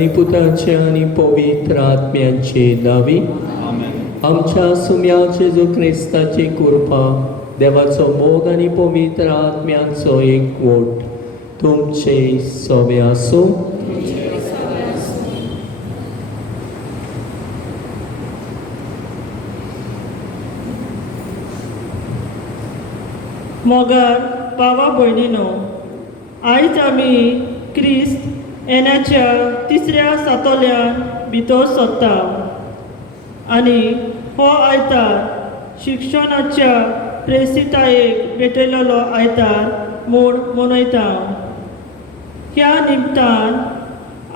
आनी पुताचे आनी पवित्र आत्म्यांचे नावी आमच्या सुम्या जेजू क्रिस्ताची कृपा देवाचो मोग आनी पवित्र आत्म्यांचो एकवट तुमचे सोबे आसूं. मोगार भावा भयणीनो, आयज आमी क्रिस्त येण्याच्या तिसऱ्या सातोल्यान भितर सरता आनी हो आयतार शिक्षणाच्या प्रेसितायेक भेटयलेलो आयतार म्हूण मनयता. ह्या निमतान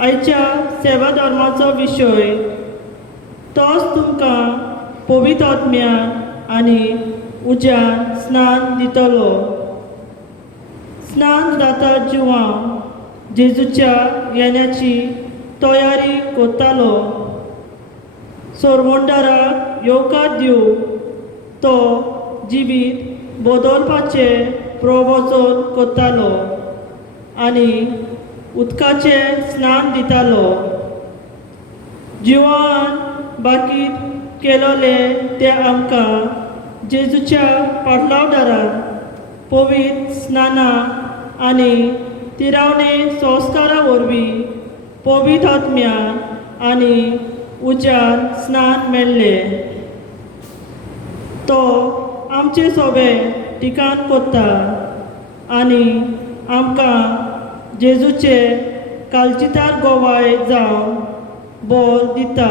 आयच्या सेवा धर्माचो विशय तोच तुमकां पवित्र आत्म्यान आनी उज्यान स्नान दितलो. स्नान जाता जिवां जेजूच्या येण्याची तयारी करतालो. सोरवंडाराक येवकार दिवं तो जिवीत बदलपाचे प्रवचन करतालो आनी उदकाचे स्नान दितालो. जिवान बाकीत केलोले ते आमकां जेजूच्या पाटलावदारान पवित्र स्नाना आनी तिरावणे संस्कारा वरवीं पवित्र आत्म्यान आनी उज्यान स्नान मेळ्ळे. तो आमचे सोबे ठिकाण करता आनी आमकां जेजूचे कालचितार गोवाय जावन बोर दिता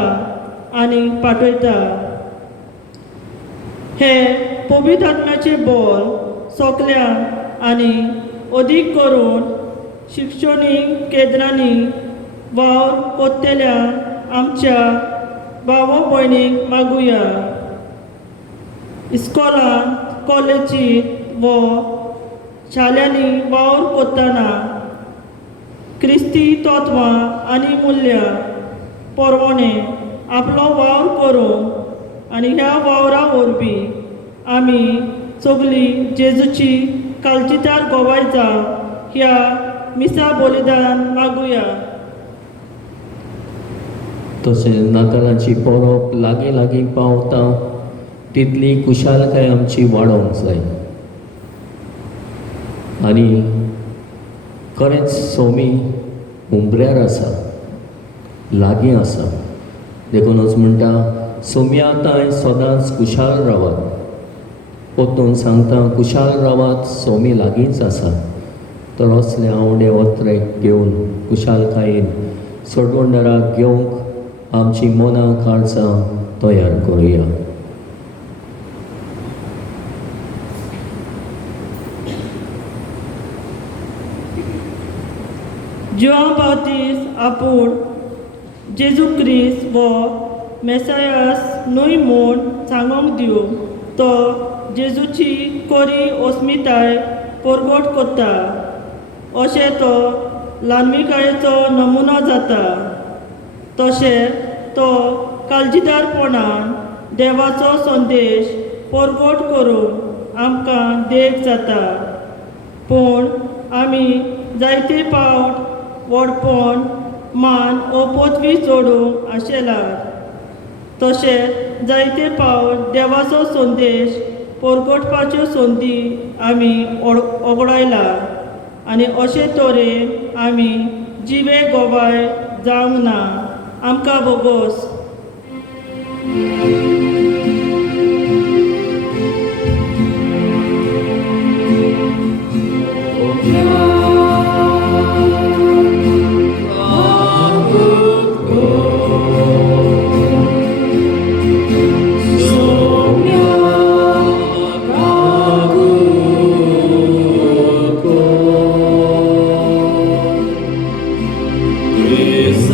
आनी पाठयता. हे पवित्र आत्म्याचे बोल सोगल्यांक आनी अदीक करून शिक्षणीक केंद्रांनी वावर कोत्तेल्या आमच्या भाव भयणीक मागुया. इस्कॉलांत कॉलेजींत व शाळांनी वावर करतना क्रिस्ती तत्वां आनी मुल्यां परवणे आपलो वावर करूंक आनी ह्या वावरा वरवीं आमी सगळीं जेजूची कालचितार गोवाय जावं ह्या मिसा बलिदान मागुया. तशें नातालांची परब लागीं लागीं पावता तितली कुशालकाय आमची वाडोवंक जाय. आनी खरेंच सोमी उंबऱ्यार आसा, लागीं आसा. देखूनच म्हणटा सोमी आतां सदांच कुशाल रावात. पोतून सांगता कुशाल रावात सोमी लागींच आसा. तर असले आवडे वत्रे घेवन कुशालकायेन सोडवंडाराक घेवंक आमची मनां काळजां तयार करुया. जिवा बावतीस आपूण जेजू क्रिस्त वो मेसायास न्हय म्हूण सांगोंक दिवं तो जेजूची कोरी अस्मिताय परगट करता. अशें तो ल्हानविकायेचो नमुनो जाता. तशें तो काळजीदारपणान देवाचो संदेश परगट करूंक आमकां देख जाता. पूण आमी जायते फावट व्हडपण मान ओ पदवी जोडूंक आशेलात. तशेंच जायते फावट देवाचो संदेश परगटपाच्यो संदी आमी वगडायला आनी अशे तरेन आमी जिवे गोवाय जावंक ना. आमकां बोगोस. Is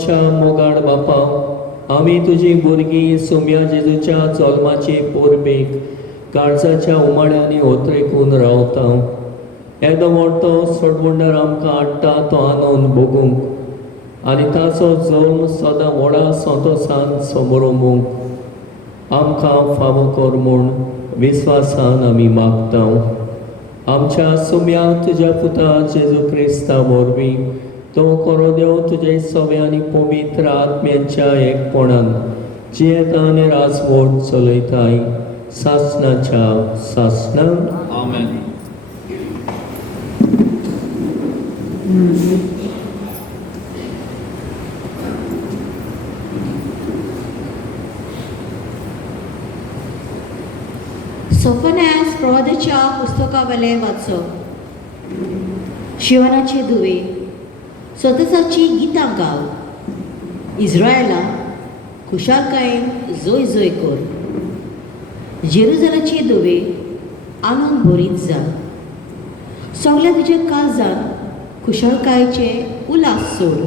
आमच्या मोगाड बापाव, आमी तुजी भुरगीं सोम्या जेजूच्या जल्माची पोरबेक काळजाच्या उमाड्यांनी ओतरेकून रावता. येदो मोठो सोडवंडर आमकां हाडटा तो आनंद भोगूंक आनी ताचो जल्म सदां व्हडा संतोशान समोरोवंक आमकां फावो कर म्हूण विस्वासान आमी मागता. आमच्या सोम्या तुज्या पुता जेजू क्रिस्ता वरवीं तो कोरो देव तुजे सवे आनी पवित्र आत्म्यांच्या एकपणान जियेता आनी राजवट चलयताय सासणाच्या सासणां. Amen. सोफोनियास प्रवादीच्या पुस्तकावेले वाचप. शिवनाचे दुवे, स्वतःची गितां गाव. इस्रायला खुशालकायेन जोय जोय कर. जेरुजलाचे दुवे, आनंद भरीत जा. सगळ्या तुज्या काळजान खुशालकायेचे उलास सोड.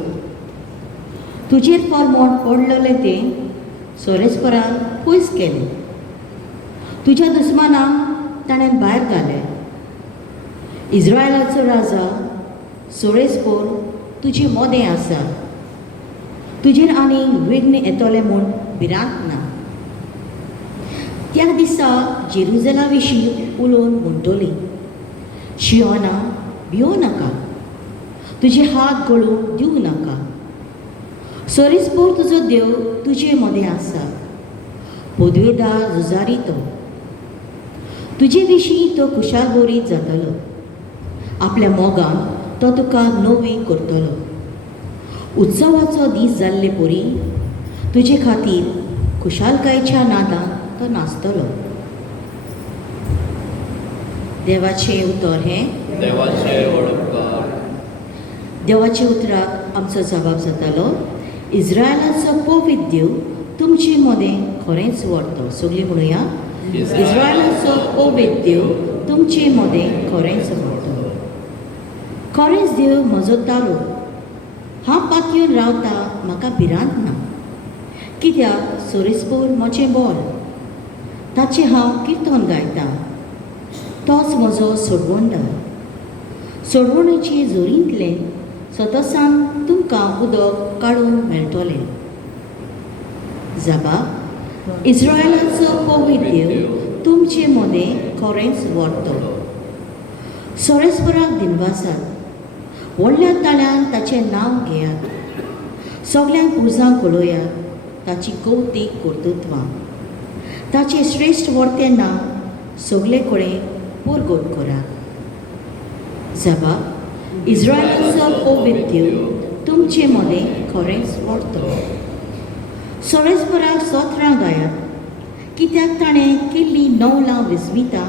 तुजेर फर्मोण पडलेले ते सोरेस्परान पयस केले. तुज्या दुस्मानांक ताणें भायर घाले. इस्रायलाचो राजा सोरेस्पोर तुजें मोदें आसा. तुजेर आनी विघ्न येतले म्हूण भिरांत ना. त्या दिसा जेरुजला विशीं उलोवन म्हणटली, शियोना भियो नाका, तुजे हात गळूंक दिवं नाका. सोरेस्पोर तुजो देव तुजे मोदें आसा. पदवेदार झुजारी तो. तुजे विशीं तो खुशाल बोरीत जातलो. आपल्या मोगान तो तुका नवी करतलो. उत्सवाचो दीस जाल्ले पोरी तुजे खातीर खुशालकायेच्या नादान तो नाचतलो. देवाचे उतर हें. देवाचे ओळखकार. देवाच्या उतराक आमचो जबाब जातालो, इस्रायलाचो पवित्र देव तुमचे मोदें खरेंच व्हरतो. सगळीं म्हणुया, इस्रायलाचो पवित्र देव तुमचे मोदें खरेंच व्हरतो. खरेंच देव म्हजो तारो. हांव पातयेवन रावता, म्हाका भिरांत ना. कित्याक सोरेस्पोर म्हजें बोल. ताचें हांव किर्तन गायतां. तोच म्हजो सोडवंडर. सोडवणेचे जोरींतले सतोसान तुमकां उदक काडून मेळटलें. जबाब, इस्रायलाचो पवित्र देव तुमचे मोदें खरेंच व्हरतो. सोरेस्पराक दिनवासात. व्हडल्या ताळ्यान ताचें नांव घेयात. सगळ्यांक पुरजांक उलोवयात ताची कौतीक कर्तुत्वां. ताचें श्रेश्ठ व्हरतें नांव सगळे कडेन परगट करात. जबाब, इस्रायलाचो पवित्र देव तुमचे मोदें खरेंच व्हरतो. सोरेस्पराक सोत्रां गायात, कित्याक ताणें केल्ली 9 लाव विस्मितां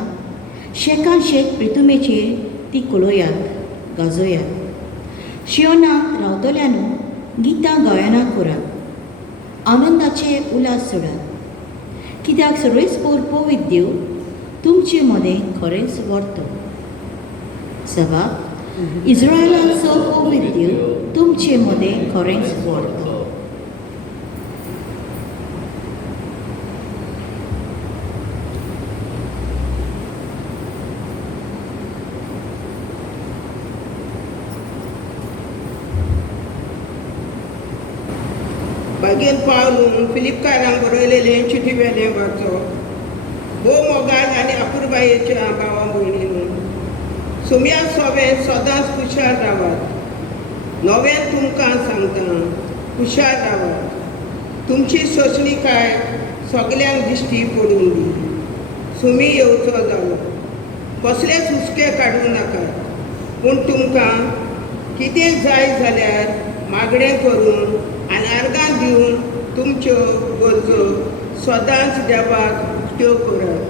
शेकान शेक प्रितुमेचेर ती कुलोयात, गाजोयात. शियोनाक रावतल्यांनू गितां गायनां करात. आनंदाचे उलास सोडात. कित्याक सोरेस्पोर पवित्र देव तुमचे मोदें खरेंच व्हरतो. जबाब, इस्रायलाचो पवित्र देव तुमचे मोदें खरेंच व्हरतो. बागेर पावलून फिलिपकारांक बरयलेलें चिठी वेलें वाचप. भोव मोगाल आनी अपुरबायेच्या भावा भयणींनो, सुम्या सोबें सदांच खुशाल रावात. नव्यान तुमकां सांगता, खुशाल रावात. तुमची सोंसणीकाय सगल्यांक दिश्टी पडून दी. सुमी येवचो जालो. कसलेच हुस्के काडूं नाकात. पूण तुमकां कितें जाय जाल्यार मागणें करून आनी आर्गां दिवन तुमच्यो गरजो सदांच देवाक उक्त्यो करात.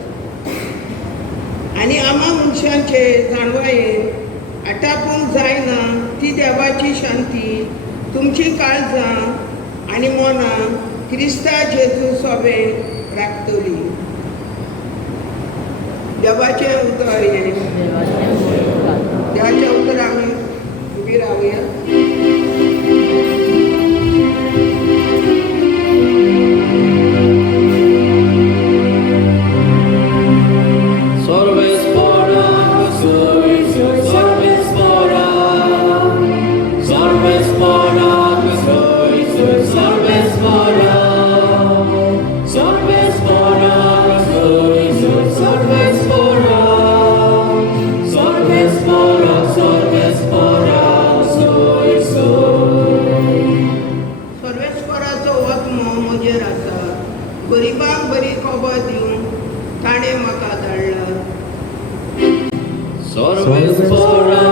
आनी आमा मनशांचे जाणवायेन आटापूंक जायना ती देवाची शांती तुमची काळजां आनी मनां क्रिस्ता जेजू सोबें राखतली. देवाचें उतर हें. देवाचें उतर आमी उबी रावया. गरीबाक बरी खबर दिवंक ताणें म्हाका धाडला. Sorvespora,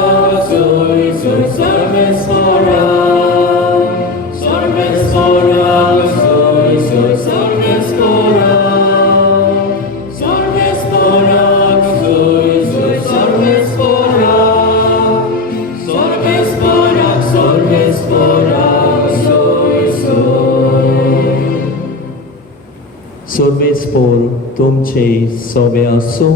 soi, soi, sorvespora. Sorvespora, soi, soi, sorvespora. Sorvespora, soi, soi, sorvespora. Sorvespora, sorvespora, soi, soi. सोर्वेस्पोर तुमचे सोबे आसूं.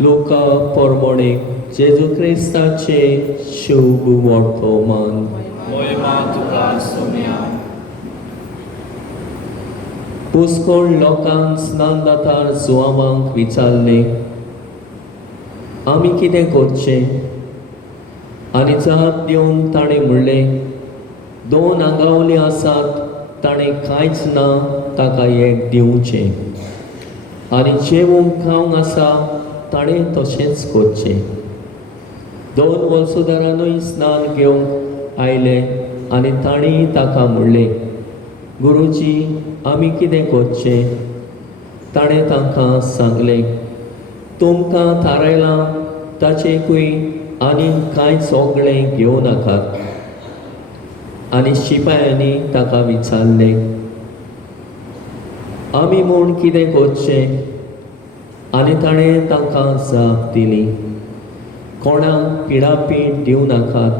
लोका पोरमोणे जेजू क्रिस्ताचे शुभ वर्तमान. Moima tuka somia. पुस्कोळ लोकांक स्नानदातार जुआवांक विचारले, आमी कितें करचें? आनी जाप दिवन ताणें म्हणलें, 2 आंगावलीं आसात, ताणें कांयच ना ताका एक दिवचें. आनी जेवूंक खावंक आसा ताणें तशेंच करचें. 2 वलसुदारांनूय स्नान घेवंक आयले आनी तांणी ताका म्हणलें, गुरुजी, आमी कितें करचें? ताणें तांकां सांगलें, तुमकां थारायलां ताचेकूय आनीक कांयच ओगळें घेवं नाकात. आनी शिपायांनी ताका विचारलें, आमी म्हूण कितें करचें? आनी ताणें तांकां जाप दिली, कोणाक पिडापीड दिवं नाकात.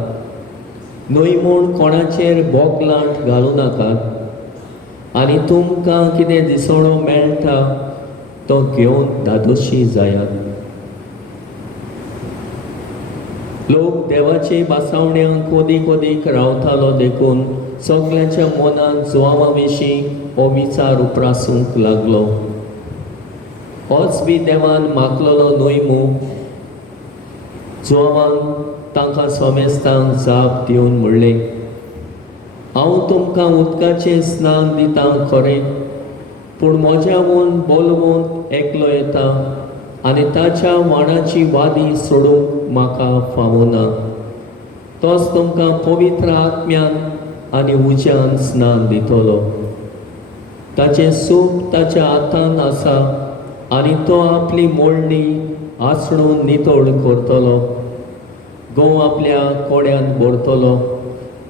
न्हय म्हूण कोणाचेर बोगलांट घालूं नाकात. आनी तुमकां कितें दिसवणो मेळटा तो घेवन धादोशी जायात. लोक देवाचे बासावण्यांक कोदीक कोदीक रावतालो देखून सगळ्यांच्या मनांत जुआवां विशीं हो विचार उप्रासूंक लागलो. होच बी देवान मागलोलो न्हय मू? जुआवान तांकां सोमेस्तांक जाप दिवन म्हणलें, हांव तुमकां उदकाचें स्नान दितां खरें, पूण म्हज्याहून बोलवून एकलो येता आनी ताच्या वाणाची वादी सोडूंक म्हाका फावना. तोच तुमकां पवित्र आत्म्यान आनी उज्यान स्नान दितलो. ताचें सूप ताच्या हातांत आसा आनी तो आपली मोडणी आसणून नितळ करतलो. घोव आपल्या कोड्यांत भरतलो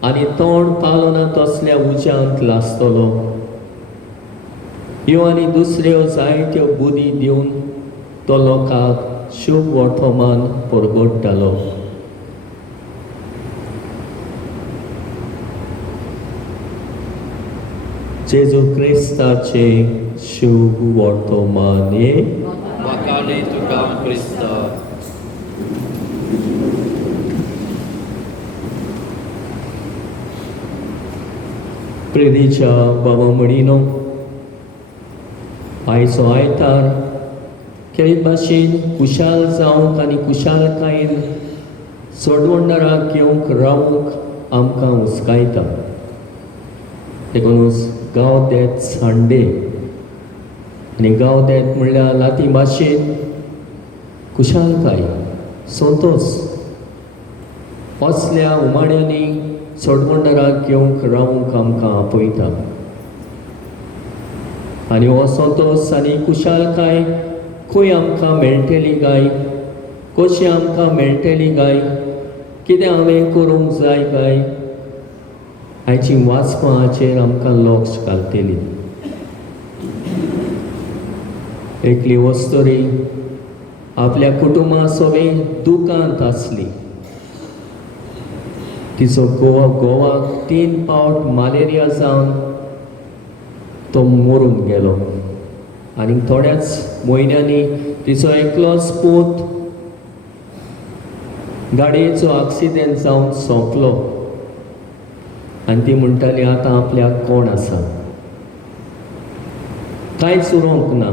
आनी तोंड पालोना तसल्या उज्यांत लासतलो. ह्यो आनी दुसऱ्यो जायत्यो बुदी दिवन तो लोकांक शुभ वर्तमान परगट्टालो. जेजू क्रिस्ताचे शुभ वर्तमान. Wakali tuka Krista. प्रेदीच्या बाबा म्हणिनो, आयचो आयतार खेरीत भाशेन कुशाल जावंक आनी कुशालकायेन सोडवंडाराक घेवंक रावंक आमकां हुस्कायता. देखूनच गांवदेत संडे आनी गांवदेत म्हणल्यार लातीन भाशेन कुशालकाय, संतोस. असल्या उमाड्यांनी सोडवंडाराक घेवंक रावंक आमकां आपयता. आनी हो संतोस आनी कुशालकाय खंय आमकां मेळटली काय? कशी आमकां मेळटली काय? कितें हांवें करूंक जाय काय? हाची वाचपां हाचेर आमकां लक्ष घालतली. एकली वस्तोरी आपल्या कुटुंबा सोबीत दुखांत आसली. तिचो घोवाक 3 फावट मलेरिया जावन तो मरून गेलो. आनी थोड्याच म्हयन्यांनी तिचो एकलोच पूत गाडयेचो एक्सिडेंट जावन सोंपलो. आनी ती म्हणटाली, आतां आपल्याक कोण आसा? कांयच उरोंक ना.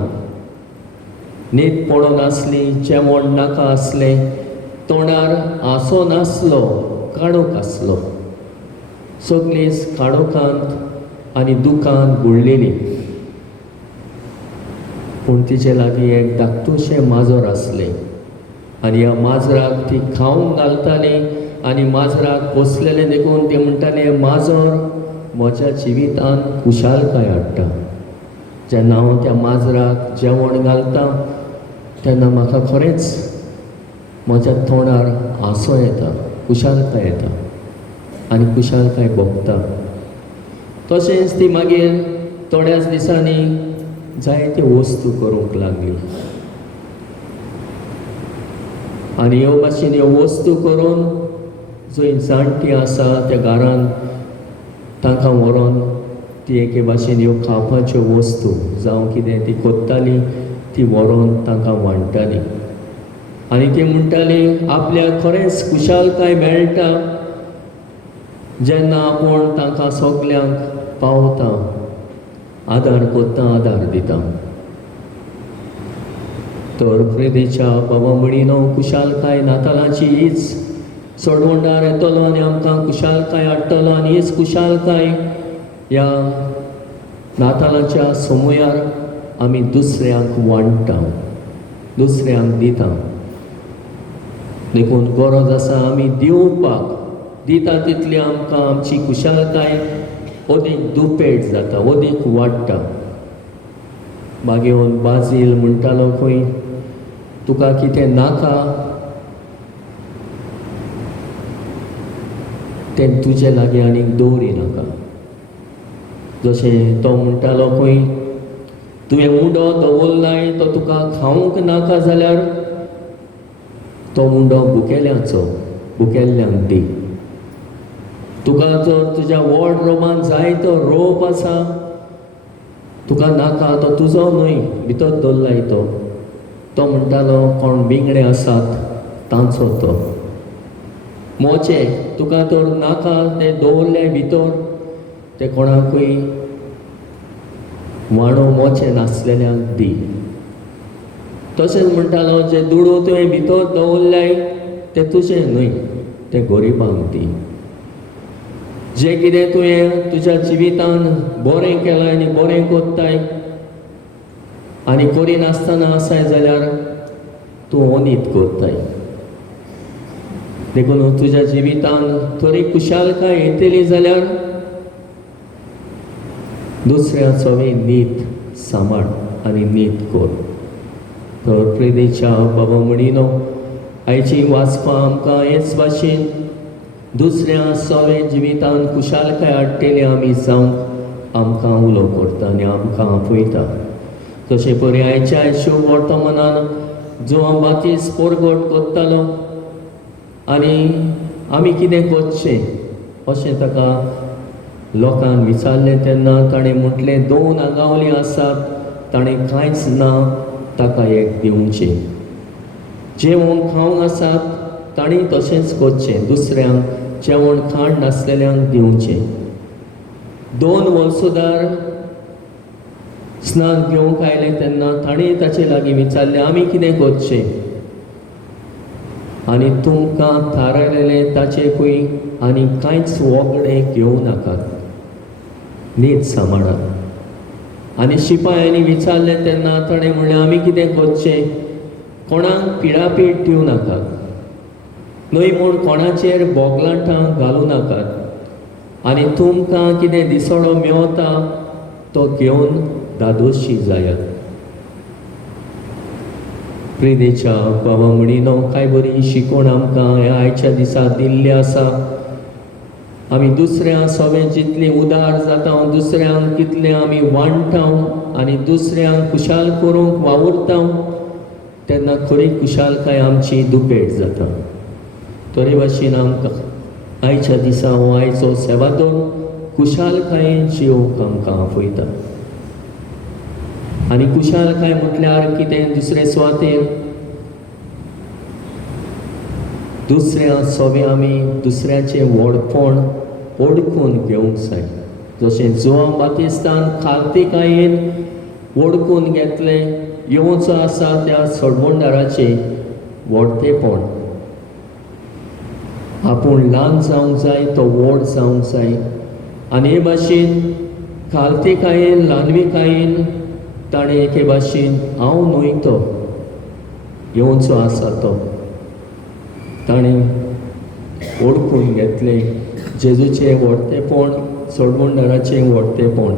न्हीद पडो नासली, जेवण नाका आसलें, तोंडार हांसो नासलो, काळोख आसलो. सगळींच काळोखांत आनी दुखांत बुडलेली. पूण तिचे लागीं एक धाकटुशें माजर आसलें आनी ह्या माजराक ती खावंक घालताली आनी माजराक पोसलेलें देखून ती म्हणटाली, माजर म्हज्या जिवितांत कुशालकाय हाडटा. जेन्ना हांव त्या माजराक जेवण घालता तेन्ना म्हाका खरेंच म्हज्या तोंडार हांसो येता, कुशालकाय येता आनी कुशालकाय भोगता. तशेंच ती मागीर थोड्याच दिसांनी जायत्यो वस्तू करूंक लागली आनी ह्यो भाशेन ह्यो वस्तू करून जंय जाणटी आसा त्या घरान तांकां व्हरोन ती एके भाशेन ह्यो खावपाच्यो वस्तू जावं कितें ती कोत्ताली ती व्हरोन तांकां वांटताली आनी ती म्हणटाली आपल्याक खरेंच कुशालकाय मेळटा जेन्ना आपूण तांकां सगल्यांक पावता, आदार कोत्ता, आदार दिता. तर प्रेदेच्या बाबा म्हणिनो कुशालकाय नातालांची हीच सोडवंडार येतलो आनी आमकां कुशालकाय हाडटलो आनी हीच कुशालकाय ह्या नातालांच्या समयार आमी दुसऱ्यांक वांटटा, दुसऱ्यांक दिता. देखून गरज आसा आमी दिवपाक, दिता तितली आमकां आमची कुशालकाय अदीक दुपेट जाता, अदीक वाडटा. मागीर बाजील म्हणटालो खंय तुका कितें नाका तें तुजे लागीं आनीक दवरी नाका. जशें तो म्हणटालो खंय तुवें मुंडो दवरलाय तो तुका खावंक नाका जाल्यार तो मुंडो भुकेल्ल्यांक दी. तुका जर तुज्या वॉर्डरोबान जायतो रोप आसा तुका नाका तो तुजो न्हय, भितर दवरलाय तो म्हणटालो कोण बिंगडे आसात तांचो तो. मोचे तुका तर नाका ते दवरले भितर ते कोणाकूय वाणो मोचे नासलेल्यांक दी. तशेंच म्हणटालो जे दुडू तुवें भितर दवरले ते तुजें न्हय, ते गरिबांक दी. जे कितें तुवें तुज्या जिवितान बरें केलां आनी बरें कोत्ताय आनी करिनासतना आसाय जाल्यार तूं अनीत कोत्ताय. देखून तुज्या जिवितान थोडी कुशालकाय येतली जाल्यार दुसऱ्याचोय नीत सांबाळ आनी नीत कर. तर प्रेदेच्या बाबा म्हणिनो आयची वाचपां आमकां हेच भाशेन दुसऱ्या सवे जिवितान कुशालकाय हाडटली आमी जावंक आमकां उलो करता आनी आमकां आपयता. तशें परी आयच्या शुभ वर्तमानान जो बातीस परगट कोत्तालो आनी आमी कितें करचें अशें ताका लोकांक विचारलें तेन्ना ताणें म्हटलें 2 आगावली आसात, ताणें कांयच ना ताका एक दिवचें. जेवण खावंक आसात ताणें तशेंच करचें, दुसऱ्यांक जेवण खाण नासलेल्यांक दिवचें. 2 वळसुदार स्नान घेवंक आयले तेन्ना ताणें ताचे लागीं विचारलें आमी कितें करचें आनी तुमकां थारायलेलें ताचेकूय आनी कांयच वगडें घेवं नाकात, नीट सांबाळात. आनी शिपायांनी विचारलें तेन्ना ताणें म्हणलें आमी कितें करचें, कोणाक पिडापीड दिवं नाकात, न्हय म्हूण कोणाचेर बोगलांठां घालूं नाकात आनी तुमकां कितें दिसोडो मेवता तो घेवन दादोशी जायात. प्रिदेच्या बाबा म्हणिनो कांय बरी शिकवण आमकां ह्या आयच्या दिसा दिल्ली आसा. आमी दुसऱ्या सगळें जितली उदार जाता दुसऱ्यांक कितलें आमी वांटता आनी दुसऱ्यांक कुशाल करूंक वावुरता तेन्ना खरी कुशालकाय आमची दुपेट जाता. तरे भाशेन आमकां आयच्या दिसा हो आयचो सेवादोर कुशालकायेन जियोवंक आमकां आपयता. आनी कुशालकाय म्हटल्यार कितें दुसरे सुवातेर दुसऱ्या सवे आमी दुसऱ्याचें व्हडपण ओडकून घेवंक जाय. जशें जोआन बातिस्तान खालतिकायेन ओडकून घेतलें येवचो आसा त्या सोडवणदाराचें व्हडतेपण. आपूण ल्हान जावंक जाय तो व्हड जावंक जाय आनी हे भाशेन खालतिकायेन ल्हानविकायेन ताणें एके भाशेन हांव न्हय तो येवचो आसा तो ताणें ओळखून घेतलें. जेजूचें व्हडतेपण सोडमंडळाचें व्हडटेपण.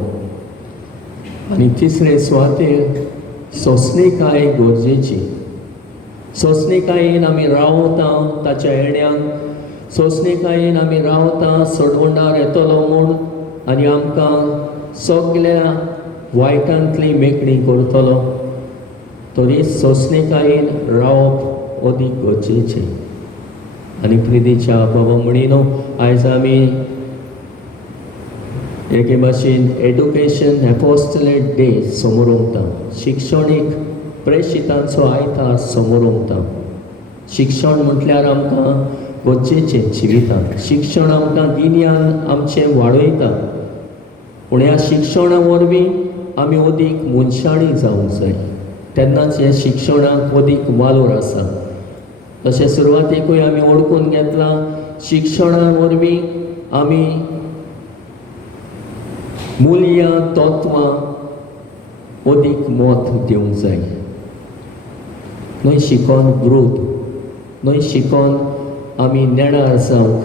आनी तिसरे सुवातेर सोंसणीकाय गरजेची. सोंसणीकायेन आमी रावता ताच्या येण्याक, सोंसणीकायेन आमी रावता सोडमंडार येतलो म्हूण आनी आमकां सगळ्या वायटांतली मेकळी करतलो. तरी सोंसणीकायेन रावप अदीक गरजेचें. आनी प्रितीच्या बाबा म्हणिनो आयज आमी एके भाशेन एड्युकेशन एपोस्टलेट डे समोर उमता. शिक्षणीक प्रेशितांचो आयतार समोर उमता. शिक्षण म्हटल्यार आमकां गरजेचें जिवितांत. शिक्षण आमकां गिन्यान आमचें वाडयता. पूण ह्या शिक्षणा वरवीं आमी अदीक मनशाळी जावंक जाय. तेन्नाच हें शिक्षणाक अदीक वालोर आसा. तशें सुरवातेकूय आमी ओळखून घेतलां, शिक्षणा वरवीं आमी मुल्यां तत्वां अदीक मोत दिवंक जाय. न्हय शिकोन ग्रोथ, न्हय शिकोन आमी नेणार जावंक,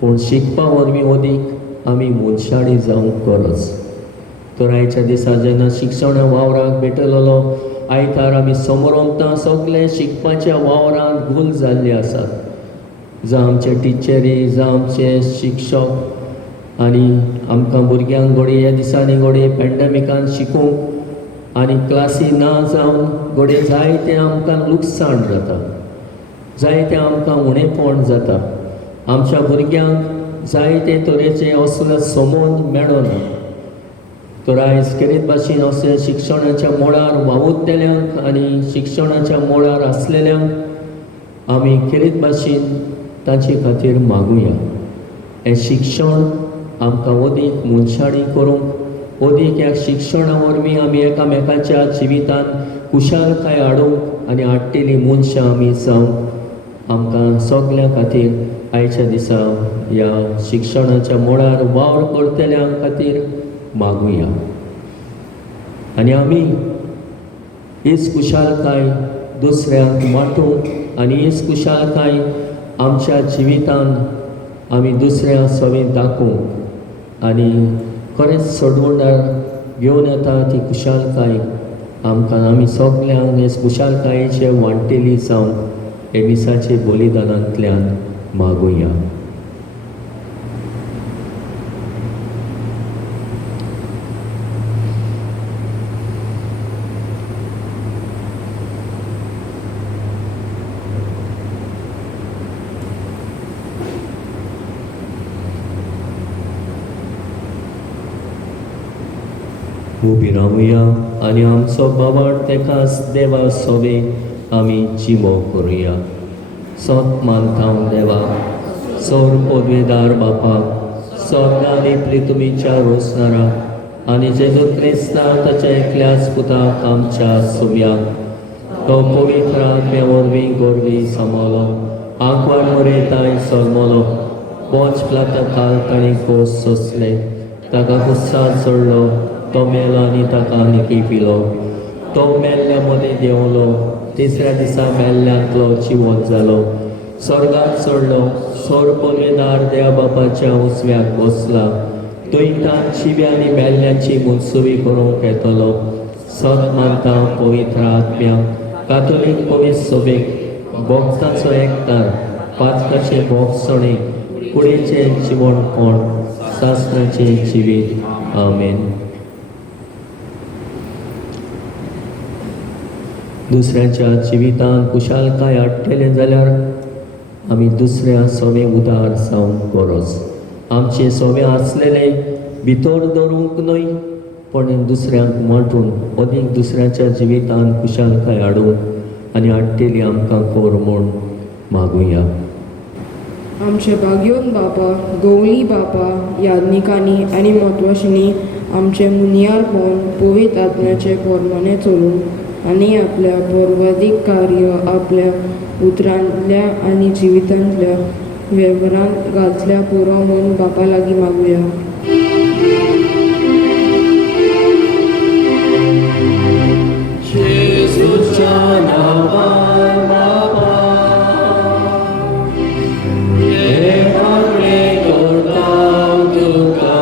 पूण शिकपा वरवीं अदीक आमी मनशाळी जावंक गरज. तर आयच्या दिसा जेन्ना शिक्षण वावराक भेटलेलो आयतार आमी समोर उमता, सगळे शिकपाच्या वावरांत गुल जाल्ले आसात. जावं आमचे टिचरी, जावं आमचे शिक्षक, आनी आमकां भुरग्यांक घोडये ह्या दिसांनी घोडये पॅन्डेमिकान शिकूंक आनी क्लासी ना जावन घोडये जायते आमकां लुकसाण जाता, जायते आमकां उणेपण जाता. आमच्या भुरग्यांक जायते तरेचे असले समज मेळना. तर आयज कितें भाशेन अशें शिक्षणाच्या मोडार वावुरलेल्यांक आनी शिक्षणाच्या मोडार आसलेल्यांक आमी कितें भाशेन ताचे खातीर मागुया. हें शिक्षण आमकां अदीक मनशाळी करूंक, अदीक ह्या शिक्षणा वरवीं आमी एकामेकाच्या जिवितांत कुशालकाय हाडूंक आनी हाडटेलीं मनशां आमी जावंक आमकां सगळ्यां खातीर आयच्या दिसा ह्या शिक्षणाच्या मोडार वावर करतल्यां खातीर मागुया. आनी आमी हीच कुशालकाय दुसऱ्यांक वांटूंक आनी हीच कुशालकाय आमच्या जिवितांत आमी दुसऱ्या सवें दाखोवंक आनी खरेंच सोडमंडार घेवन येता ती कुशालकाय आमकां आमी सगळ्यांक हे कुशालकायेचे वांटेली जावंक हे मिसाचे बलिदानांतल्यान मागुया. उबी रावुया आनी आमचो बाबाड तेकाच देवा सोबे आमी जिमो करुया. सोत मानतां देवा, सौर पदवेदार बापाक, स्वर्गांनी प्रितुमीच्या रोसनाराक आनी जेजू क्रिस्ता ताच्या एकल्याच पुताक आमच्या सुम्याक तो पवित्र आत्म्या वरवीं गोरवी सामलो, आंकवार मरेताय सरमलो, पोंच प्लाता काल ताणी कोस सोंसले, ताका कुस्सात चडलो, तो मेलो आनी ताका निकी पिलो, तो मेल्ल्या मदीं देंवलो, तिसऱ्या दिसा मेल्ल्यांतलो जिवंत जालो, स्वर्गाक चडलो, सौर पदवेदार देवा बापाच्या उजव्याक बसला, तुयकां जिव्या आनी मेल्ल्यांची मुनसुबी करूंक येतलो. सत मानता पवित्र आत्म्याक, कातोलीक पवित्र सोबेक, भक्तांचो एकठांय, पातकाचे भोगसणे, कुडीचें जिवणपण, सासणाचें जिवीत. आमेन. दुसऱ्याच्या जिवितांत कुशालकाय हाडटले जाल्यार आमी दुसऱ्या सोबे उदार जावंक गरज. आमचे सोबे आसलेले भितर दवरूंक न्हय, पण दुसऱ्यांक वांटून अदीक दुसऱ्याच्या जिवितांत कुशालकाय हाडूंक आनी हाडटेली आमकां कोर म्हूण मागुया. आमचे बागयोन बापा, गवळी बापा, याज्ञिकांनी आनी म्हत्वाशिनी आमचे मुनियारपण पवित्र आत्म्याचे पोरमाने चलूंक आनी आपल्या पर्वदीक कार्य आपल्या उतरांतल्या आनी जिवितांतल्या वेव्हारांत घातल्या पुरो म्हूण बापा लागीं मागुया. जेजूच्या नांवान बाबा, हे मागणे करता तुका.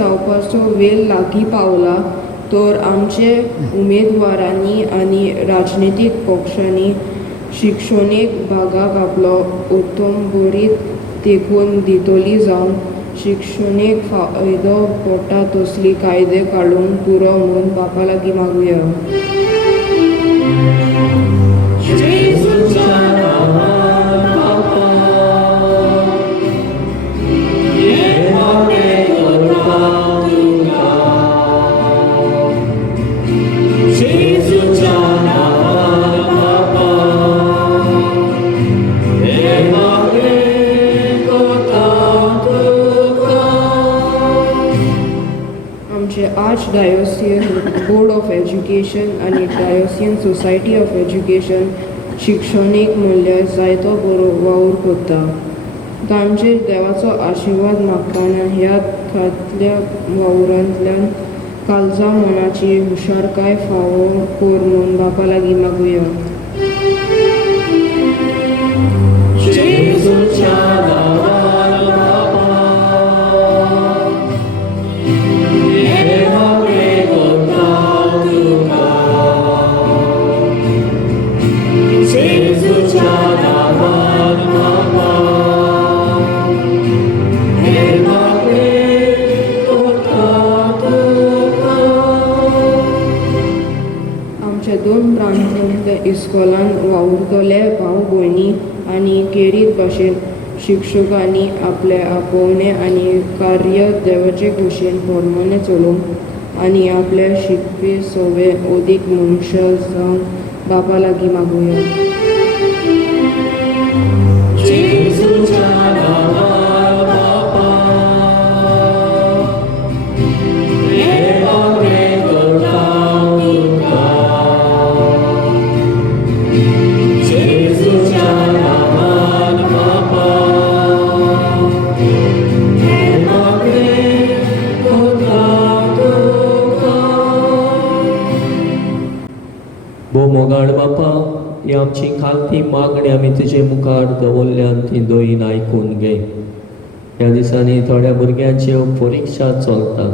जावपाचो वेळ लागीं पावला तर आमचे उमेदवारांनी आनी राजनितीक पक्षांनी शिक्षणीक भागाक आपलो उतंबरीत तेंकून दितली जावन शिक्षणीक फायदो पडटा तसली कायदे काडून पुरो म्हणून बापा लागीं मागुया. जेजूच्या नांवान बापा, हे मागणे करता तुका. जेजूच्या नांवान बापा, हे मागणे करता तुका. आमचे आर्च डायोसियन बोर्ड ऑफ एज्युकेशन आनी डायोसियन सोसायटी ऑफ एज्युकेशन शिक्षणीक म्हणल्यार जायतो बरो वावर करता. तांचेर देवाचो आशिर्वाद मागतना ह्या खातल्या वावरांतल्यान काळजा मनाची हुशारकाय फावो कोर म्हणून बापा लागीं मागुया. जेजूच्या नांवान बापा, हे मागणे करता तुका. जेजूच्या नांवान बापा, हे मागणे करता तुका. आमच्या दोन प्रांतांतल्या इस्कॉलान वावुरतले भाव भयणी आनी खेरीत भाशेन शिक्षकांनी आपले आपोवणे आनी कार्य देवाचे कुशीन पोरमाने चलोवंक आनी आपले शिकपी सवे अदीक मनुश्य जावन बापा लागीं मागुया. जेजूच्या नांवान बापा, हे मागणे करता तुका. जेजूच्या नांवान बापा, हे मागणे करता तुका. भो मोगाळ बापा, ही आमची खालती मागणी आमी तुजे मुखार दवरल्यान ती दोईन आयकून घे. ह्या दिसांनी थोड्या भुरग्यांच्यो परिक्षा चलता.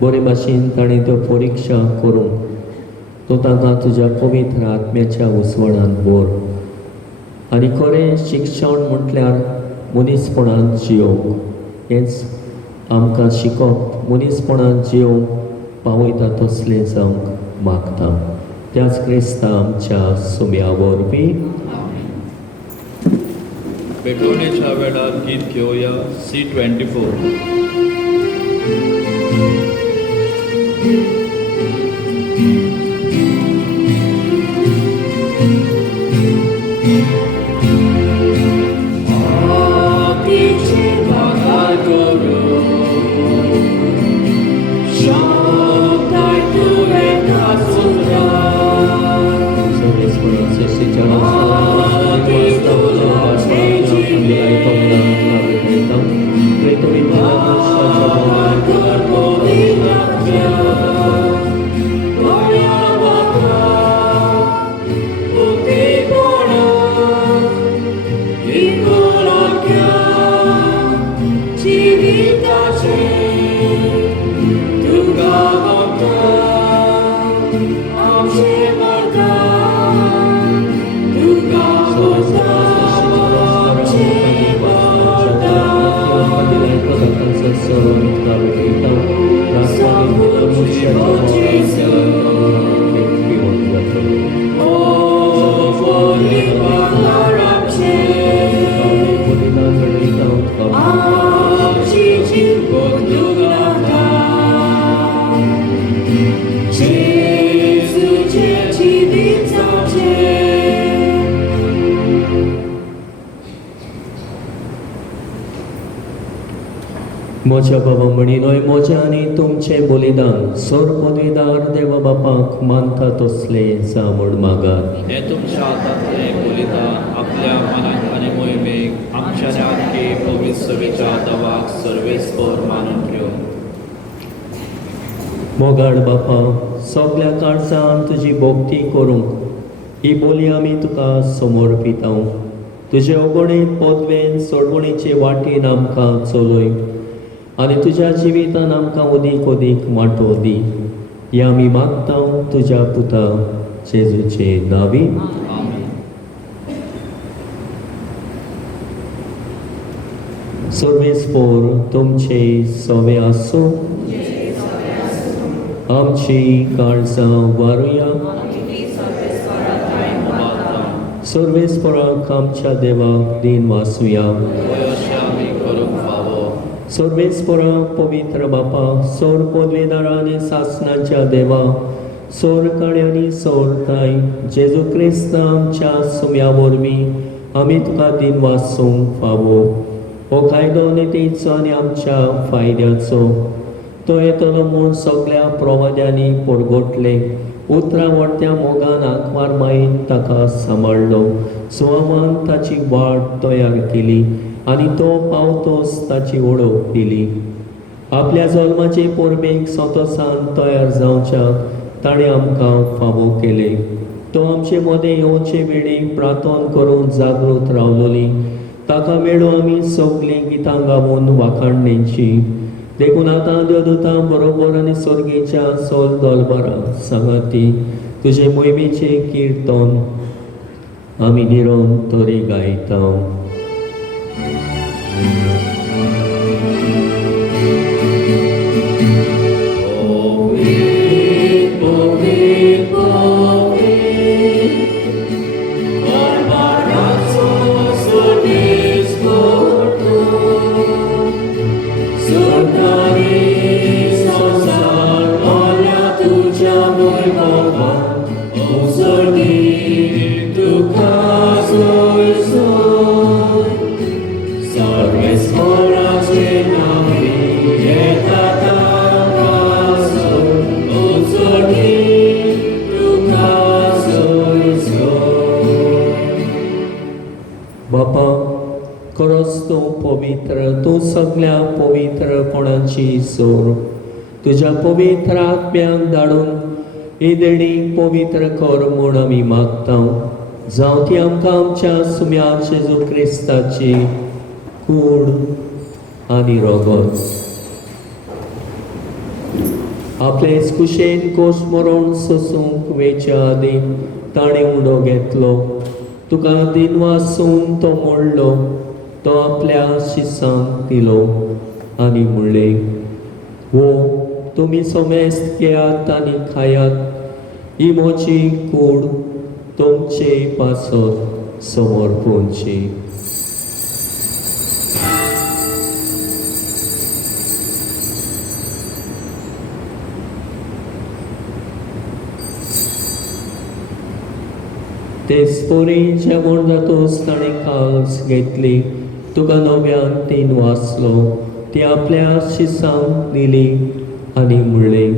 बरे भाशेन ताणें त्यो परिक्षा करूंक तूं तांकां तुज्या पवित्र आत्म्याच्या उसवणान भर. आनी खरें शिक्षण म्हटल्यार मनीसपणान जियोवंक. हेंच आमकां शिकोवप मनीसपणान जियोवंक पावयता तसलें जावंक मागता. त्याच क्रिस्ता आमच्या सुम्या वरवीं. बेटोनेच्या वेळार गीत घेवया C24. आतीचे भागार करूं, शोकाय तुवें कासून राव. सर्वेस्पणाचे सृष्टीच्या वास्तवाच्या वास्तवाच्या म्हज्या बाबा म्हणिनोय म्हजें आनी तुमचें बलिदान सोर पदवीदार देवा बापाक मानता तसले जावड मागात. हे तुमच्या हातांतलें बलिदान आपल्या मनाक आनी मोहिमेक आमच्या आख्खे पवित्र सभेच्या दवाक सर्वेस्पर मानून घेव. मोगाड बापा, सगल्या काळजान तुजी भोक्ती करूंक ही बोली आमी तुका समर्पिता. तुजे अगोणेंत पदवेन सोडवणीचे वाटेन आमकां चलय. आनी तुज्या जिवितान आमकां ओदीक ओदीक वांटो दी. हें आमी मागता तुज्या पुता जेजूचे नांवी. आमेन. सर्वेस्पोर तुमचे सवे आसूं. आमची काळजां वारुया. सर्वेस्पराक आमच्या देवाक दिन वासुया. अशें आमी करूंक फावो. सर्वेस्पराक पवित्र बापा, सोर पदवेदारा आनी सासणाच्या देवा, सोर काळ्यांनी सोर ताई, जेजू क्रिस्त आमच्या सुम्या वरवीं आमी तुका दिन वासूंक फावो. हो कायदो नेतेचो आनी आमच्या फायद्याचो. तो येतलो म्हूण सगळ्या प्रवाद्यांनी परगोटले. उतरां व्हडट्या मोगान आंकवार मायेन ताका सांबाळलो. सुवामान ताची वाट तयार केली आनी तो पावतोच ताची वळख दिली. आपल्या जल्माचे परबेक सोतोसान तयार जावच्याक ताणें आमकां फावो केले. तो आमचे मदें येवचे वेळेक प्रार्थना करून जागृत रावलोली. ताका मेळो आमी सगळीं गितां गावून वाखाणणेची. देखून आतां देवदूतां बरोबर आनी सर्गेच्या सोल दोलबारां सांगाती तुजे मोहिमेचे किर्तन आमी निरोन तोरी गायता. बापा, खरोच तूं पवित्र, तूं सगळ्या पवित्रपणाची सोर. तुज्या पवित्र आत्म्याक धाडून ही देणीक पवित्र कर म्हूण आमी मागता. जावं ती आमकां आमच्या सुम्या जेजू क्रिस्ताची कूड आनी रगत. आपलेच कुशेन कोश मरोण सोसूंक वेच्या आदी ताणें उडो घेतलो. तुका दिन वासून तो मोडलो. तो आपल्या शिसांक दिलो आनी म्हणलें, हो तुमी सोमेस्त घेयात आनी खायात. ही म्हजी कूड तुमचे पासत समर्पणची. तेच पोरी जेवण जातोच ताणें काल्स घेतली. तुका नव्यान तीन वाचलो. ती आपल्या शिसांक दिली आनी म्हणलें,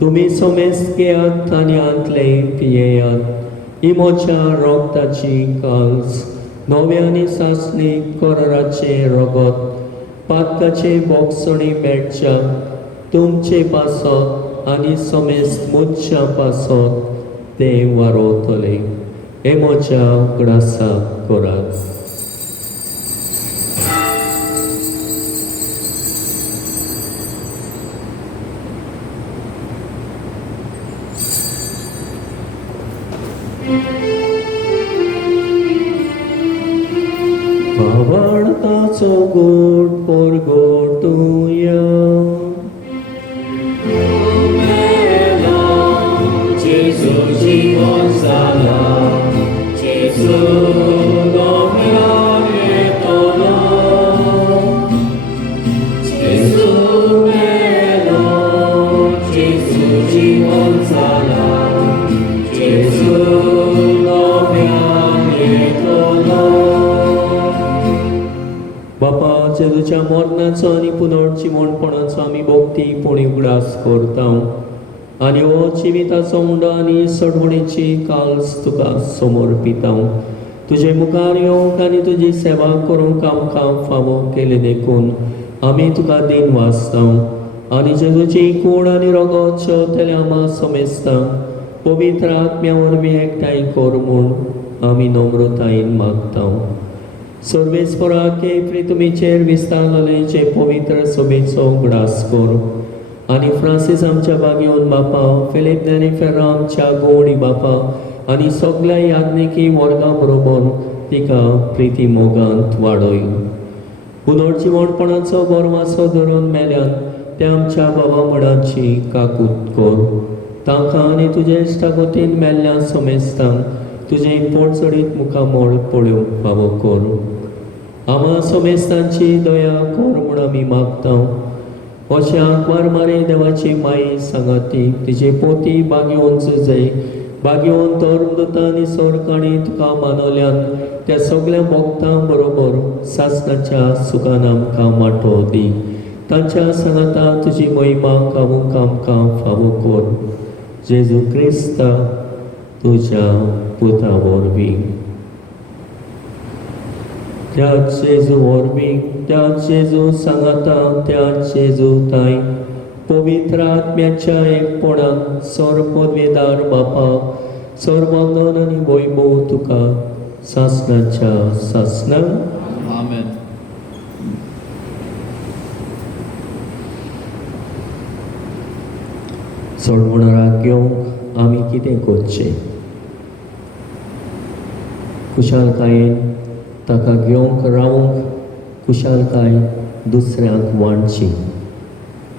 तुमी सोमेस्त घेयात आनी आंतले पियेयात. ही म्हज्या रोगताची काल्स, नवे आनी सासणी कराराचे रगत. पातकाचे बोगसणी मेळच्या तुमचे पासत आनी सोमेस्त मुच्या पासत ते वारोतले. हे म्हज्या ग्रासाक करात. भावार्थाचो गोड परगोटुया. बापा, जेजूच्या मरणाचो आनी पुनर्जिवणपणाचो आमी भोक्तीपणी उगडास करता. आनी हो जिविताचो उंडो आनी सडवणेची काल्स तुका समर्पिता. तुजे मुखार येवंक आनी तुजी सेवा करूंक आमकां फावो केले देखून आमी तुका दिन वाचता. आनी जेजूची कूड आनी रगत शेवतले आमा समेस्ता. पवित्र आत्म्या वरवीं एकठांय कर म्हूण आमी नम्रतायेन मागता. सर्वेस्पराके प्रितुमीचेर विस्तारलेले जे पवित्र सभेचो ग्रास कर आनी फ्रांसीस आमच्या बागेवन बापा फिलीप नॅरी फेर्रा आमच्या गोवणी बापा आनी सगळ्या याज्ञिकी वर्गां बरोबर तिका प्रिती मोगांत वाडय. पुनर्जीवणपणाचो बरवासो धरून मेल्यान त्या आमच्या बाबा मडाची काकूत कर. तांकां आनी तुजे इश्टागतीन मेल्ल्या समेस्तांक तुजे पोटचडीत मुखामोळ पळोवंक फावो कर. आम्हा समेस्तांची दया कर म्हूण आमी मागता. अशें आंकवार मारे देवाची माई सांगाती तिचे पोती बागेवन चुजय बागेवन धर्मदूतां आनी सोरकाणी तुका मानवल्यान त्या सगळ्या भक्तां बरोबर सासणाच्या सुखान आमकां वांटो दी. तांच्या सांगाता तुजी महिमा गावूंक आमकां फावो कर. जेजू क्रिस्ता तुज्या पुता वरवीं त्याच जेजू वरवीं त्याच जेजू सांगाता त्याच जेजू ताई पवित्र आत्म्याच्या एकपणान सोर पदवेदार बापा सोरबंदन आनी वैभव तुका सासणाच्या सासणां आमेन. सोडवणाराक घेवंक आमी कितें करचें? कुशालकायेन ताका घेवंक रावंक कुशालकाय दुसऱ्यांक वांटची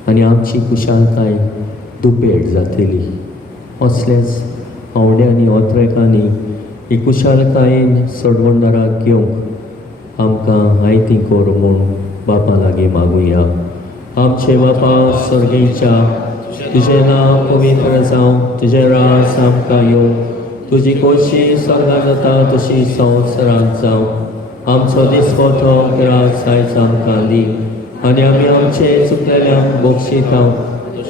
आनी आमची कुशालकाय दुपेट जातली. असलेच आवड्या आनी ओत्रेकांनी ही कुशालकायेन सोडवणाराक घेवंक आमकां आयती कर म्हूण बापा लागीं मागुया. आमचे बापा स्वर्गीच्या तुजें नांव पवित्र जावं तुजें रास आमकां येवं तुजी खोशी स्वर्गां जाता तशी संवसारांत जावं. आमचो दिसपतो त्रास आयज आमकां दी आनी आमी आमचे चुकलेल्यांक बक्षिता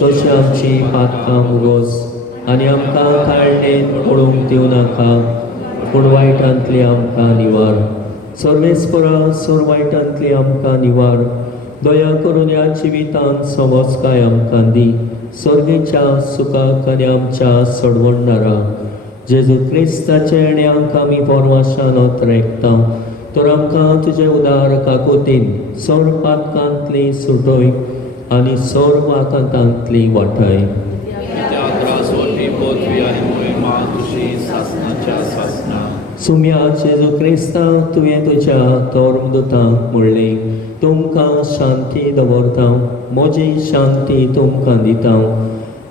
तशी आमची पातकां मुगोस आनी आमकां काळणेन पडूंक दिवं नाका पूण वायटांतली आमकां निवार. सर्वेस्परा सोर वायटांतली आमकां निवार. दया करून ह्या जिवितांत समजकाय आमकां दी. स्वर्गीच्या सुखाक आनी आमच्या सोडवणारा जेजू क्रिस्ताच्या येण्याक आमी परवाशान ओतरेकता. तर आमकां तुजे उदार काकुतीन सोर पातकांतली सुटोय आनी सोर वाकांतांतली वाटाय. त्या त्रासवटी पृथ्वी आनी मोहिमा तुजी सासणाच्या सासणां. सुम्या जेजू क्रिस्ता तुवें तुज्या धर्मदूतांक म्हणलें तुमकां शांती दवरता म्हजी शांती तुमकां दिता.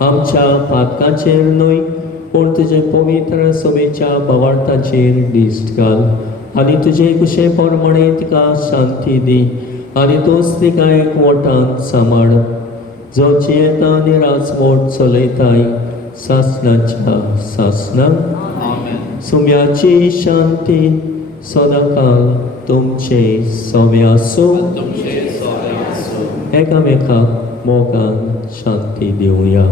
आमच्या पातकांचेर न्हय पूण तुजे पवित्र सभेच्या भावार्थाचेर दिश्ट घाल आनी तुजे कुशे प्रमाणे तिका शांती दी आनी तूंच तिका एकवटान सांबाळ. जो जियेता आनी राजमोट चलयताय सासणाच्या सासणां. आमेन. सुम्याची शांती सदांकाल तुमचे सोबे आसूं. तुमचे सोबे आसूं. एकामेकाक मोगान शांती दिवया.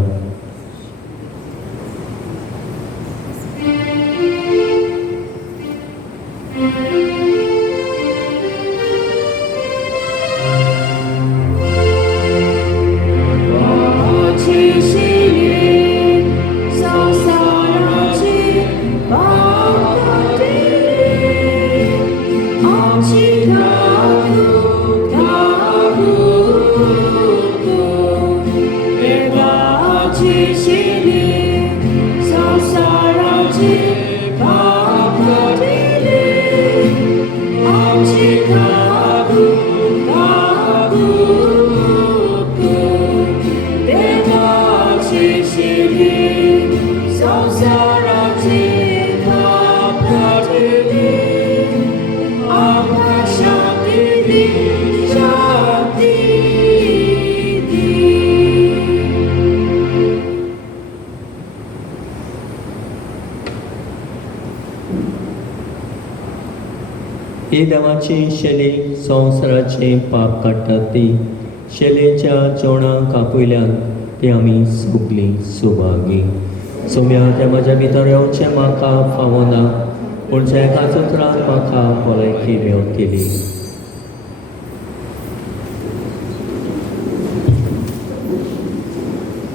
ही देवाची शेली संवसाराचे पाप काडटात ती शेलेच्या जेवणाक आपयल्यान ती आमी सगळीं सुभागी. सुम्या त्या म्हज्या भितर येवचें म्हाका फावो ना पूण जे एका उतरान म्हाका भलायकी मेळटली.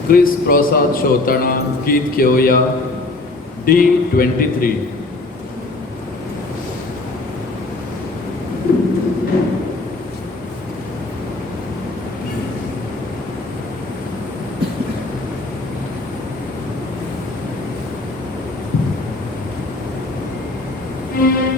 क्रिस प्रसाद शेवताणा गीत घेवया. D23. Amen.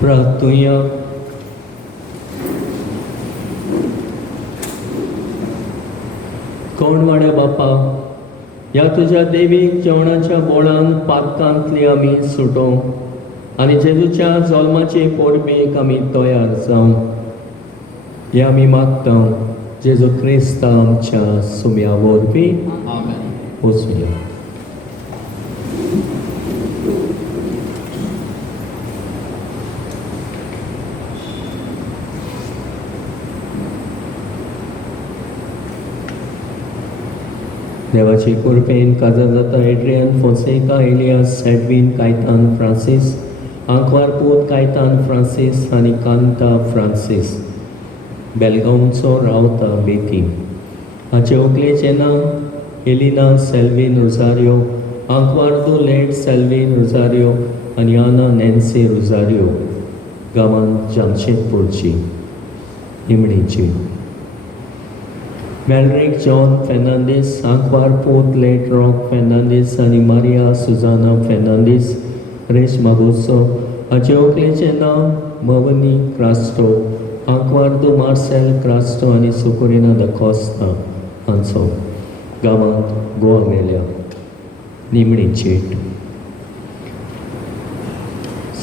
प्रार्थुया. कोण वाड्या बापा, ह्या तुझ्या देवीक जेवणाच्या बोळान पातकांतली आमी सुटो आनी जेजूच्या जल्माचे पोरबेक आमी तयार जावं. हे आमी मागता जेजू क्रिस्त आमच्या सुम्या वरवीं. आमेन. वचूया. देवाची कृपेन काजार जाता Adrian Fonseca, alias, Edwin, Caitan Francis, आंकवारपूत Caitan Francis आनी कांता फ्रांसीस बेलगांवचो रावता बेकी. हाचे व्हंकलेचें नांव एलिना सेल्वीन रोजारियो, आंकवारदो लेट सेल्वीन रोजारियो आनी आना नॅन्सी रोजारियो, गांवांत जामशेदपूरची निमणेची. मेलरिक जॉन फेर्नांडीस, आंकवारपूत लेट रॉक फेर्नांडीस आनी मारिया सुजाना फेर्नांडीस रेश मागोसो. हाचे व्हंकलेचें नांव मवनी क्रास्टो, आंकवारदो मार्सेल क्रास्टो आनी सुकोरिना द कॉस्ता हांचो, गांवांत गोवा मेल्या निमणी चीट.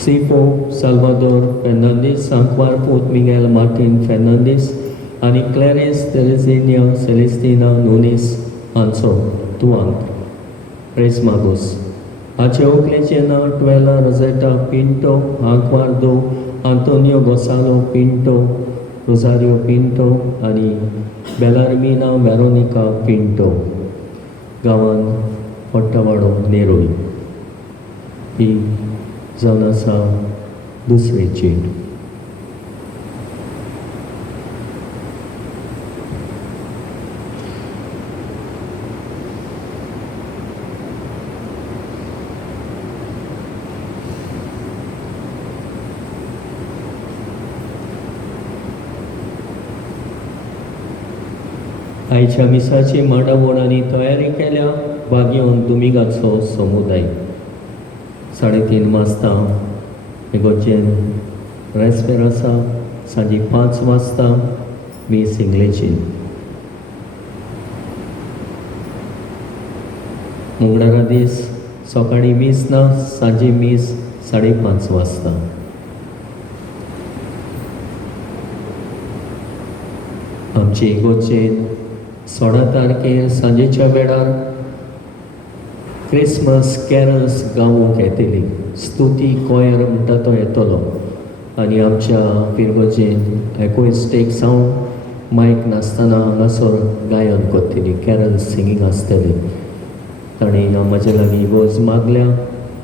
सिफो साल्वादोर फेर्नांडीस, आंकवारपूत मिगेल मार्टिन फेर्नांडीस आनी क्लॅरिस तेरेझिनिया सेलेस्टिना नोनीस हांचो तुवांत रेस मागोस. हाचे व्हंकलेचें नांव ट्वेला रोजेटा पिंटो, आंकवारदो आंतोनियो गोसालो पिंटो, रोजारियो पिंटो आनी बेलार्मिना वेरोनिका पिंटो, गांवांत पोट्टावाडो नेरूल. ही जावन आसा दुसरी चीट. आयच्या मिसाची मांडावळांनी तयारी केल्या बागयोन दुमिगाचो समुदाय. 3:30 वाजता इगोर्जेन रेस्पेर आसा. सांजी 5 वाजता मीस इंग्लिशीन. मंगळारा दीस सकाळी मीस ना, सांजी मीस 5:30 वाजता. आमचे इगोर्जेन 16 तारखेर सांजेच्या वेळार क्रिसमस कॅरल्स गावूंक येतली. स्तुती कॉयर म्हणटा तो येतलो आनी आमच्या पिरगोजेन एकॉइस्टीक सावंड मायक नासतना हांगासर गायन करतली, कॅरल सिंगींग आसतली. ताणें म्हाजे लागीं इगोज मागल्या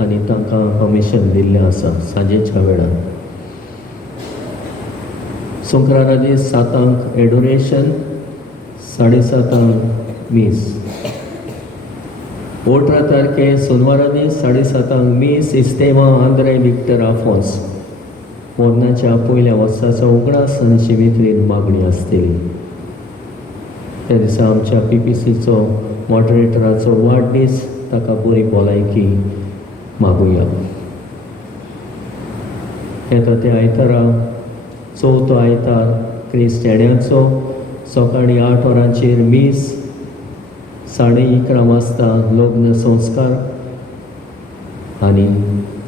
आनी तांकां परमिशन दिल्लें आसा सांजेच्या वेळार. शुक्रारा दीस 7 एडोरेशन, 7:30 मीस. 18 तारखे सोनवारा दीस 7:30 मीस इस्तेमा आंद्रे विक्टर आफोन्स. मोदनाच्या पयल्या वर्साचो उगडास आनी शिमित्रीन मागणी आसतली. त्या दिसा आमच्या PPCचो मॉडरेटराचो वाडदीस, ताका बरी भलायकी मागुया. येता त्या आयतारा चवथो आयतार क्रिस्टेड्यांचो सकाळी 8 वरांचेर मीस, 11:30 वाजता लग्न संस्कार आनी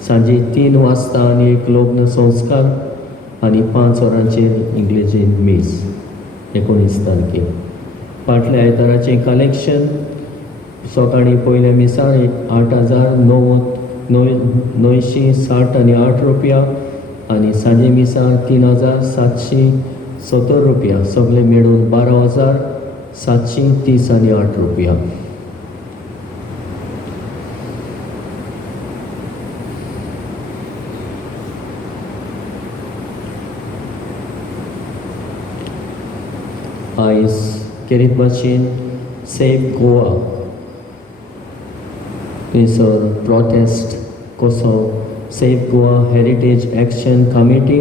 सांजे 3 वाजता आनी एक लग्न संस्कार आनी 5 वरांचेर इंग्लिशीन मीस. 19 तारखेर फाटल्या आयताराचें कलेक्शन सकाळी पयल्या मिसार 8,960 रुपया आनी सांजे मिसार 3,770 रुपया, सगळे मेळून 12,738 रुपया. आयज केरीत भाशेन सेफ गोवा थंयसर प्रोटेस्ट कसो safe Goa heritage action committee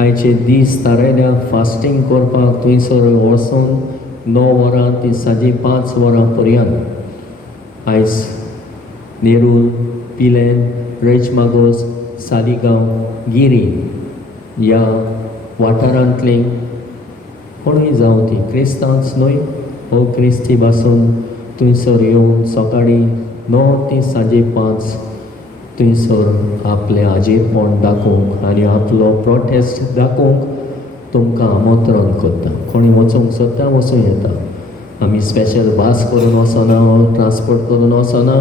आयचे दीस थारायल्या फास्टींग करपाक थंयसर वचून 9 वरां ते सांजे 5 वरां पर्यंत आयज नेरूल, पिलेन, रेजमागोस, सालिगांव, गिरी ह्या वाठारांतली कोणूय जावं ती क्रिस्तांवच न्हय हो क्रिस्ती पासून थंयसर येवन सकाळीं 9 ते सांजे 5 थंयसर आपलें हाजीरपण दाखोवंक आनी आपलो प्रोटेस्ट दाखोवंक तुमकां आमंत्रण करता. कोणी वचूंक सोदता वचूं येता. आमी स्पेशल बास करून वचना ट्रान्सपोर्ट करून वचना,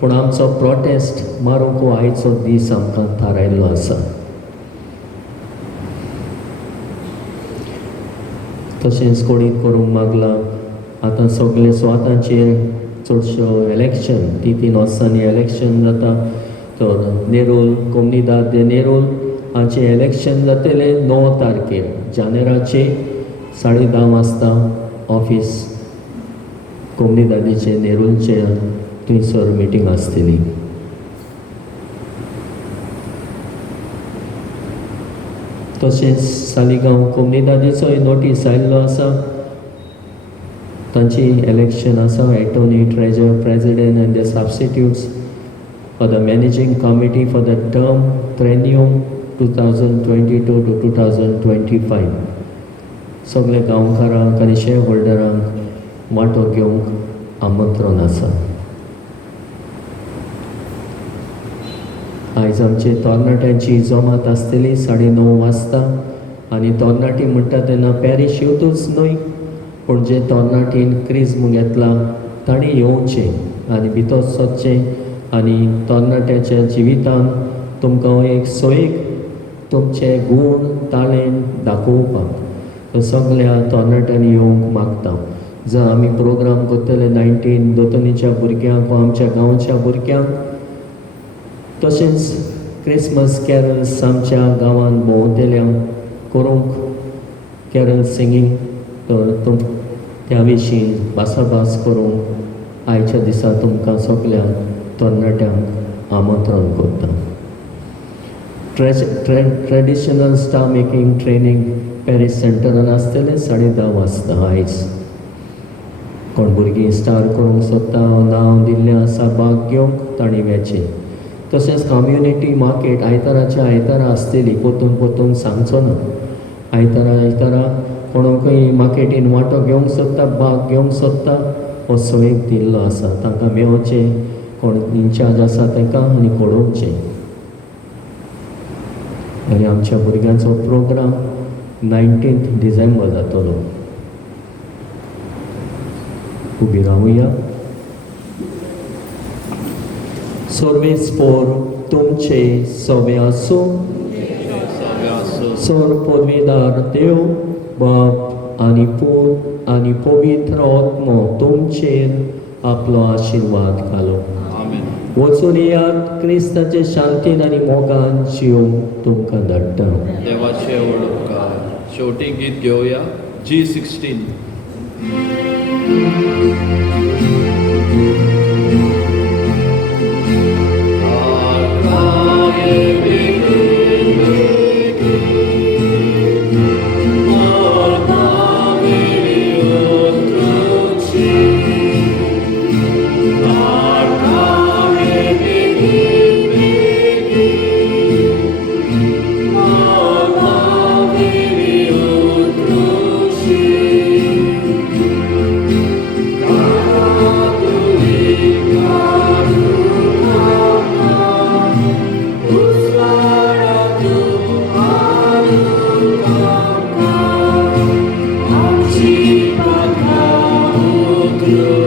पूण आमचो प्रोटेस्ट मारूंक आयचो दीस आमकां थारायल्लो आसा. तशेंच कोणीत करूंक मागला आतां सगळे स्वातांचेर चडश्यो इलेक्शन 3 वर्सांनी इलेक्शन जाता. तर नेरूल कोमुनिदाद दे नेरूल हाचें इलेक्शन जातलें 9 तारखेर जानेराचे 10:30 वाजता ऑफिस कोमुनिदादीचे नेरूलचे थंयसर मिटींग आसतली. तशेंच सालिगांव कोमुनिदादीचोय नोटीस आयिल्लो आसा. तांची इलेक्शन आसा attorney treasurer president and the substitutes for the managing committee for the term triennium 2022 to 2025. सगळे गांवकारांक आनी शेअर होल्डरांक वांटो घेवंक आमंत्रण आसा. आयज आमचे तरणाट्यांची जमात आसतली 9:30 वाजता. आनी तरणाटी म्हणटा तेन्ना पॅरीश युथूच न्हय, पूण जे तरणाटीन क्रिस्म घेतला तांणी येवचें आनी भितर सरचें आनी तरणाट्याच्या जिवितान तुमकां एक सोयेक तुमचे गूण टॅलंट दाखोवपाक तर सगळ्या तरणाट्यांनी येवंक मागता. जर आमी प्रोग्राम करतले 19 दोतोनीच्या भुरग्यांक वा आमच्या गांवच्या भुरग्यांक, तशेंच क्रिसमस कॅरल्स आमच्या गांवांत भोंवतल्यांक करूंक कॅरल सिंगींग, तर त्या विशीं भासाभास करूंक आयच्या दिसा तुमकां सगळ्यांक तरणाट्यांक आमंत्रण करता. Traditional star making training parish सेंटरान आसतलें 10:30 वाजता आयज. कोण भुरगीं स्टार करूंक सोदता नांव दिल्लें आसा भाग घेवंक तांणी येचें. तशेंच कम्युनिटी मार्केट आयताराच्या आयतारा आसतली, पोतून सांगचो ना. आयतारा कोणूय मार्केटीन वांटो घेवंक सोदता भाग घेवंक सोदता हो सोयेक दिल्लो आसा. तांकां मेळचें, कोण इन्चार्ज आसा ताका आनी पळोवचें. आनी आमच्या भुरग्यांचो प्रोग्राम 19 डिसेंबर जातलो. उबी रावुया. सर्वेस्पोर तुमचे सवे आसूं. सोर पोरवेदार देव बाप आनी पूत आनी पवित्र आत्मो तुमचेर आपलो आशिर्वाद घालो. वचून येयात, क्रिस्ताचे शांतीन आनी मोगान जीव तुमकां धाडटा. देवाचे उपकार. शेवटी गीत घेवया G16. Thank you.